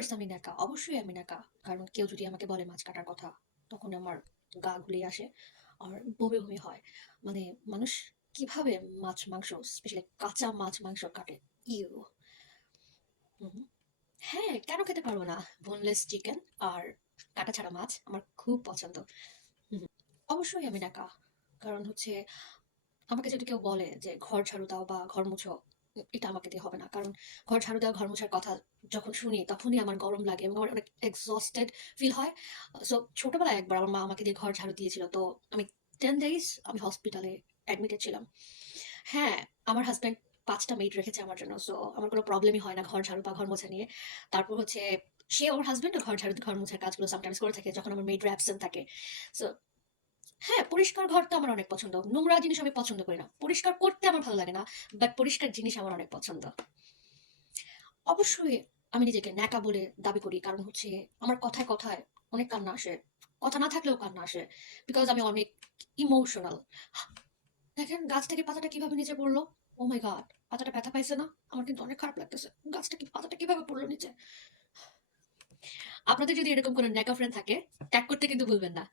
Course আমি ন্যাকা, অবশ্যই আমি ন্যাকা। কারণ কেউ যদি আমাকে বলে মাছ কাটার কথা, তখন আমার গা গুলিয়ে আসে আর বমি বমি হয়। মানে মানুষ কিভাবে মাছ মাংস, স্পেশালি কাঁচা মাছ মাংস কাটে? ইউ। হুম। হ্যাঁ, কেন খেতে পারবো না? বোনলেস চিকেন আর কাটা ছাড়া মাছ আমার খুব পছন্দ। হুম। অবশ্যই আমি ন্যাকা। কারণ হচ্ছে আমাকে যদি কেউ বলে যে ঘর ঝাড়ু দাও বা ঘর মুছো, এটা আমাকে দিয়ে হবে না। কারণ ঘর ঝাড়ু দেওয়া, ঘর মোছার কথা যখন শুনি তখনই আমার গরম লাগে এবং আমার অনেক এক্সস্টেড ফিল হয়। সো ছোটবেলায় একবার আমার মা আমাকে দিয়ে ঘর ঝাড়ু দিয়েছিল, তো আমি 10 days আমি হসপিটালে অ্যাডমিটেড ছিলাম। হ্যাঁ, আমার হাজব্যান্ড 5টা মেইড রেখেছে আমার জন্য, সো আমার কোনো প্রবলেমই হয় না ঘর ঝাড়ু বা ঘর মোছা নিয়ে। তারপর হচ্ছে সে ওর হাজব্যান্ড ঘর ঝাড়ু ঘর মোছার কাজগুলো সামটাইমস করে থাকে যখন আমার মেইডরা অ্যাবসেন্ট থাকে। সো হ্যাঁ, পরিষ্কার ঘর তো আমার অনেক পছন্দ। নোংরা জিনিস আমি পছন্দ করি না। পরিষ্কার করতে আমার ভালো লাগে না। বাট পরিষ্কার জিনিস আমার অনেক পছন্দ। অবশ্যই আমি নিজেকে ন্যাকা বলে দাবি করি। কারণ হচ্ছে আমার কথায়, কথায় অনেক কান্না আসে। কথা না থাকলেও কান্না আসে। বিকজ আমি অনেক ইমোশনাল। দেখেন গাছ থেকে পাতাটা কিভাবে নিচে পড়লো। ও মাই গড! পাতাটা ব্যথা পাইছে না? আমার কিন্তু অনেক খারাপ লাগতেছে। পাতাটা কিভাবে পড়লো নিচে? আপনাদের যদি এরকম কোনো ন্যাকা ফ্রেন্ড থাকে, ট্যাগ করতে কিন্তু ভুলবেন না।